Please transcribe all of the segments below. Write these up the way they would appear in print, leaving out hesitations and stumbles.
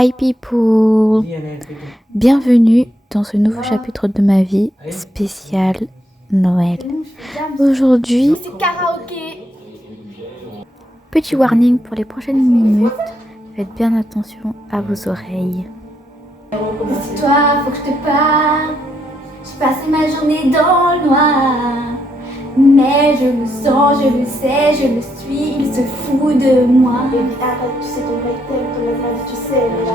Hi people, bienvenue dans ce nouveau chapitre de ma vie spécial Noël. Aujourd'hui, petit warning pour les prochaines minutes, faites bien attention à vos oreilles. C'est toi, faut que je te parle. J'ai passé ma journée dans le noir. Mais je me sens, je le sais, je le suis, il se fout de moi. Baby, arrête, tu sais, ton mec t'aime, ton mec m'a dit, tu sais, mais là,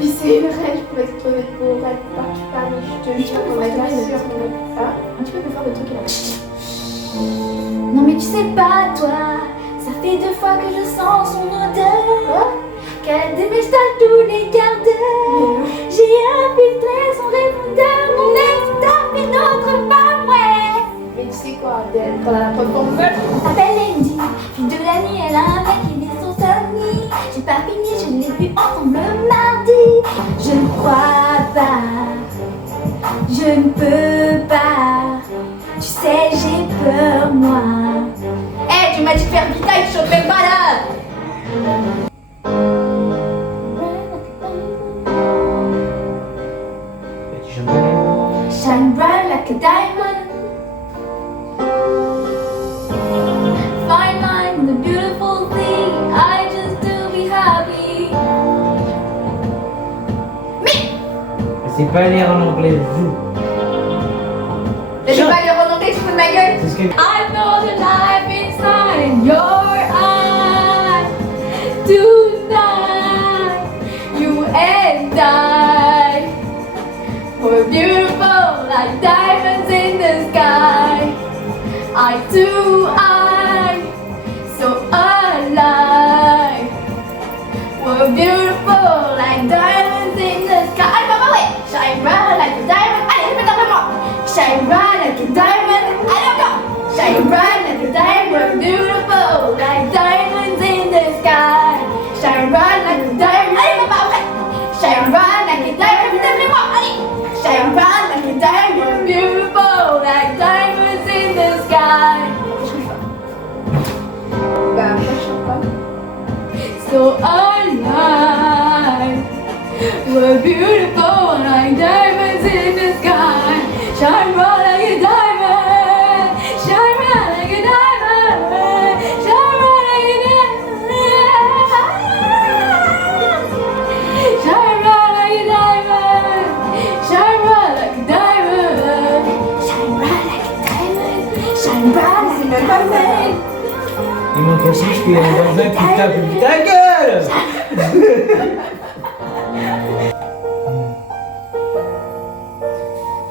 oui, c'est vrai, je pourrais te crever de peau, arrête, pas que tu parles, mais je te jure, ton mec m'assure, ton mec. Hein? Un petit peu plus fort de truc qu'il a. Non mais tu sais pas, toi, ça fait 2 fois que je sens son odeur. Qu'elle déménage tous les quarts d'heure. J'ai infiltré son répondeur, mon ex tape une autre femme, ouais. Mais tu sais quoi, Adèle, quand la preuve qu'on veut. Elle s'appelle Andy, fille de la nuit, elle a un mec qui est son ami. J'ai pas fini, je l'ai vu ensemble le mardi. Je ne crois pas, je ne peux pas. Tu sais, j'ai peur, moi. Hey, tu m'as dit de faire vite, je saute même pas là. Shine bright like a diamond. Fine line, the beautiful thing. I just do be happy. C'est pas lire en anglais, vous. Je vais pas lire en anglais, tu fous de ma gueule. C'est ce que... I know the life inside in your eyes. Tonight, you and I were beautiful like diamonds in the sky. Eye to eye, so alive. We're beautiful like diamonds in the sky. Allez, papa, ouais. Shine bright like a diamond. Allez, répète après moi. Shine bright like a diamond. Allez, encore. Shine bright like a diamond. Beautiful like diamonds in the sky. Shine bright like a diamond. Allez, papa, après. Shine bright like a diamond. Répète après moi. Allez. Shine bright like a diamond. Beautiful like diamonds in the sky. Bah, moi, je chante pas. So alive, we're beautiful like diamonds in the sky. Shine bright like a diamond, shine bright like a diamond, shine bright like a diamond, shine bright like a diamond, shine bright like a diamond, shine bright like a diamond, shine bright like a diamond. Il manque un chiche qu'il y a un voisin qui tape et dit ta gueule.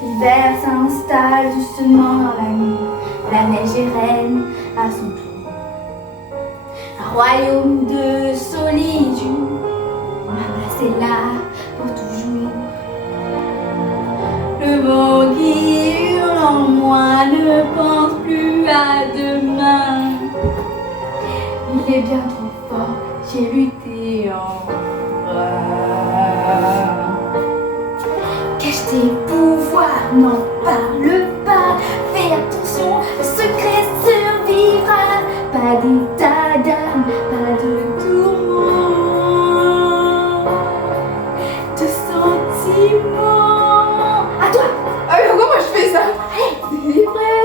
L'hiver s'installe doucement dans la nuit. La neige est reine à son tour. Un royaume de solitude. Ma place est là pour toujours. Le vent qui hurle en moi ne pense plus à demain. Il est bien trop fort, j'ai lutté en vain. Cache tes pouvoirs, n'en parle pas. Fais attention, le secret survivra. Pas d'état d'âme, pas de tourment, de sentiments. À toi. Ah, mais pourquoi moi je fais ça? Allez, Délivré,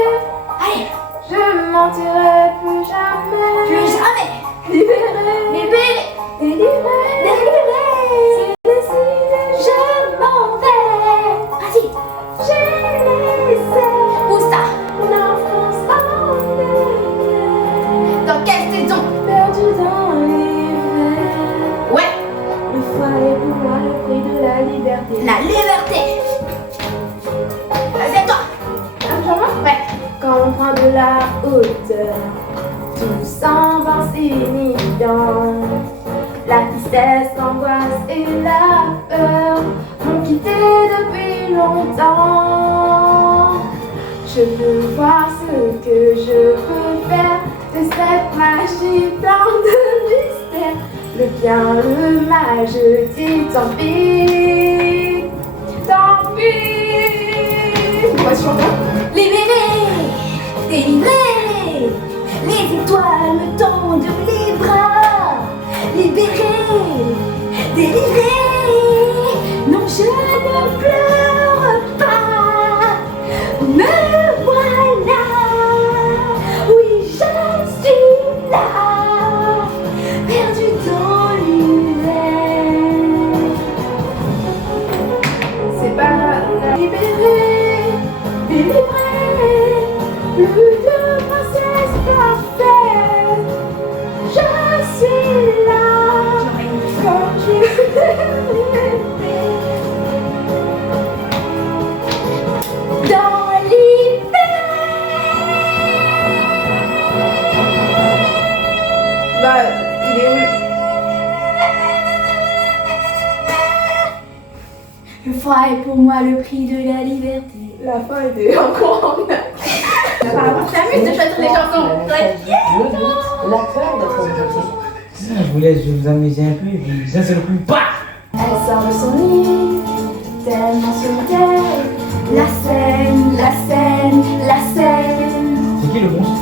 allez. je ne mentirai plus jamais. Plus jamais. Libéré, Libéré, délivré, délivré. c'est décidé. Je m'en vais. Vas-y. J'ai laissé Où ça? mon enfance en été. Dans quelle saison? Perdu dans l'hiver. Ouais. Le froid est pour moi le prix de la liberté. La liberté. Vas-y, à toi. Benjamin, Ouais. quand on prend de la hauteur, tout semble insignifiant. La tristesse, l'angoisse et la peur m'ont quitté depuis longtemps. Je veux voir ce que je peux faire de cette magie pleine de mystère. Le bien, le mal, je dis tant pis, tant pis. Pourquoi tu chantes? Libéré, délivré. Les étoiles me tendent les bras. Libéré, délivré. ne pleure pas, me voilà. Oui, je suis là, perdu dans l'univers. C'est pas libéré, délivré, plus de princesse parfaite. Je suis là, quand tu dans l'hiver. Bah, il est où? Le froid est pour moi le prix de la liberté. La fin était encore en apparemment, tu t'amuses de choisir les chansons. La peur d'être obligé. Je vous laisse, je vous amuser un peu et puis ça c'est le coup. Bah Elle sort de son lit, tellement solitaire. La scène, la scène, la scène. C'est qui le monstre?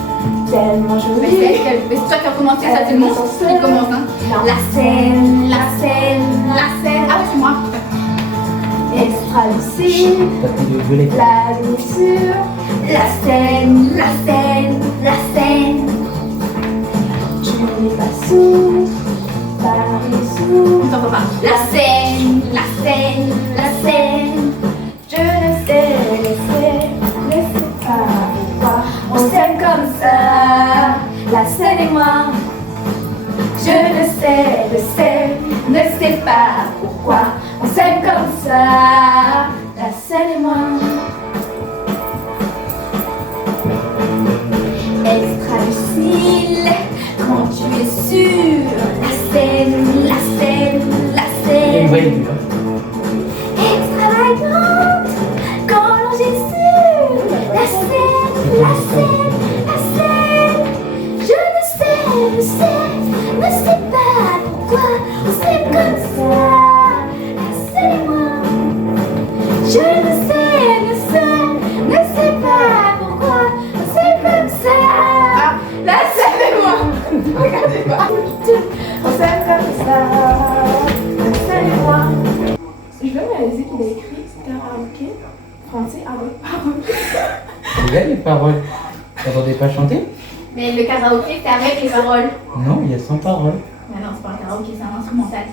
Tellement Mais jolie. c'est toi qui as commencé, ça c'est le monstre qui commence. Hein. La scène, la scène, la scène. Ah ouais, c'est moi. Extra lucide. T'as fait de violet. La nourriture. La scène, la scène, la scène. Tu n'es pas sourd, pas sourd. On t'entend pas. La scène, la scène, la scène. Je ne sais pas pourquoi on s'aime comme ça. La scène et moi. Je ne sais pas pourquoi on s'aime comme ça. La scène et moi. Extra lucide quand tu es sûr. La scène, la scène, la Il scène. va y venir. Extravagante quand j'ai su. La scène, la scène, la scène. Je ne sais pas pourquoi on s'aime comme ça. La scène et moi. Je ne sais pas pourquoi on s'aime comme ça. Ah, la scène et moi. Regardez-moi. On s'aime comme ça. La scène et moi. Je viens de réaliser qu'il a écrit karaoké français avec Il y a les paroles. T'entendais pas chanter? Mais le karaoké, c'est avec les paroles. Non, il y a sans paroles. Mais non, c'est pas un karaoké, c'est un instrumental.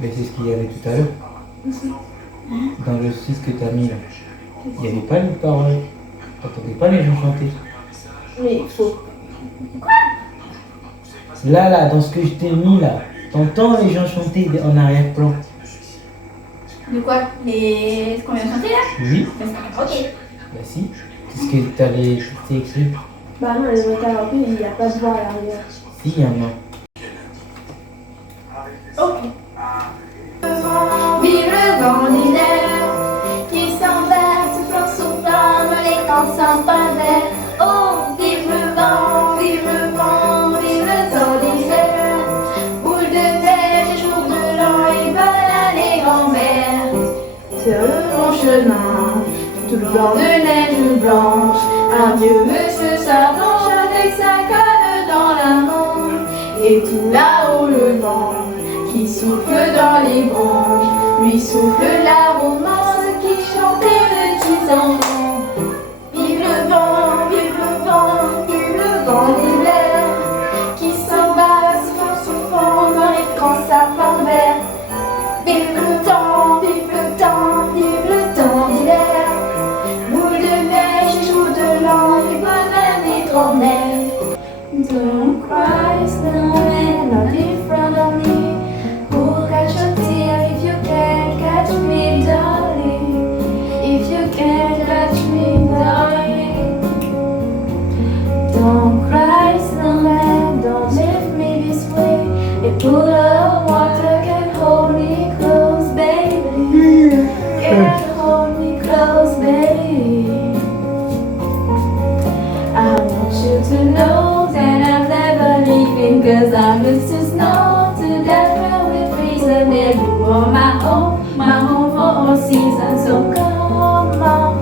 Mais c'est ce qu'il y avait tout à l'heure. Dans le 6 que t'as mis là. Il n'y avait pas les paroles. T'entendais pas les gens chanter. Mais il faut. Là, dans ce que je t'ai mis là, t'entends les gens chanter en arrière-plan. De quoi? Ce qu'on vient de chanter là? Oui, Mais c'est un karaoké. bah si. C'est ce que t'es écrit. Bah non, les karaoké, il n'y a pas de voix à l'arrière. Si, il y en a. Ok. Vive le vent d'hiver qui s'en va, soufflant dans les camps sans pas d'air. Oh, vive le vent, vive le vent, vive le temps d'hiver. Boule de neige et jour de l'an et balade et grand-mère. Sur le long chemin, tout blanc de neige blanche, un vieux monsieur s'avance avec sa canne dans la main. Et tout là-haut le vent qui souffle dans les branches, lui souffle la romance qui chantait les petits enfants. Vive le vent, vive le vent, vive le vent d'hiver qui s'en va, soufflant dans les grands sapins verts. Vive le temps, vive le temps, vive le temps d'hiver. Boule de neige, jour de l'an, et bonne année grand-mère. Don't cry, snowman, not in front of me. Who'll catch a tear if you can't catch me, darling? If you can't catch me, darling. Don't cry, snowman, don't leave me this way. A pool of water can hold me close, baby. Can hold me close, baby. I want you to know that I'm never leaving, 'cause I'm used to snow, to death when we freeze, and there you are my home for all seasons. So come on,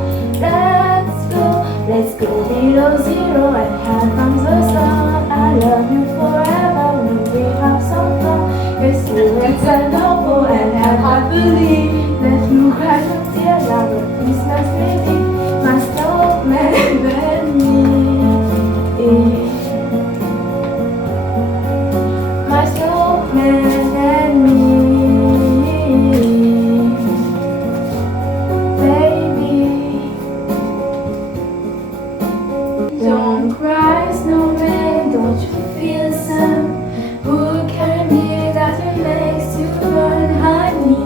let's go below zero and hide from the sun. I love you forever when we have some fun. Yes, let's noble and act happily. Let you cry Christmas baby, my snowman and me. My snowman and me. Baby, don't cry, snowman, don't you feel the sun? Who carry me that it makes you run, honey?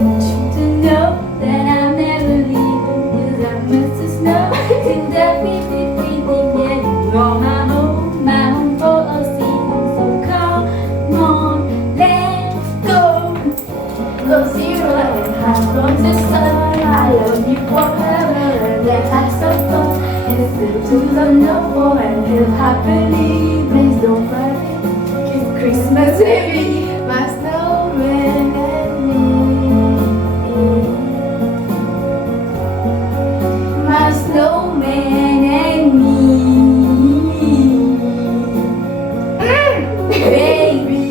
Want you to know that I'll never leave you, 'cause I miss the snow till that we be breathing. Yeah, you are my home for a season. So come on, let's go. Go zero and high from the sun. I love you forever and let's have some fun. And it's little to the no more and live happily. Please don't cry. Christmas baby, my snowman and me. My snowman and me. Baby.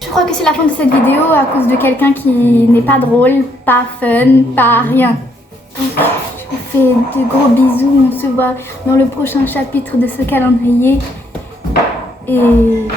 Je crois que c'est la fin de cette vidéo à cause de quelqu'un qui n'est pas drôle, pas fun, pas rien. Je vous fais de gros bisous, on se voit dans le prochain chapitre de ce calendrier. Et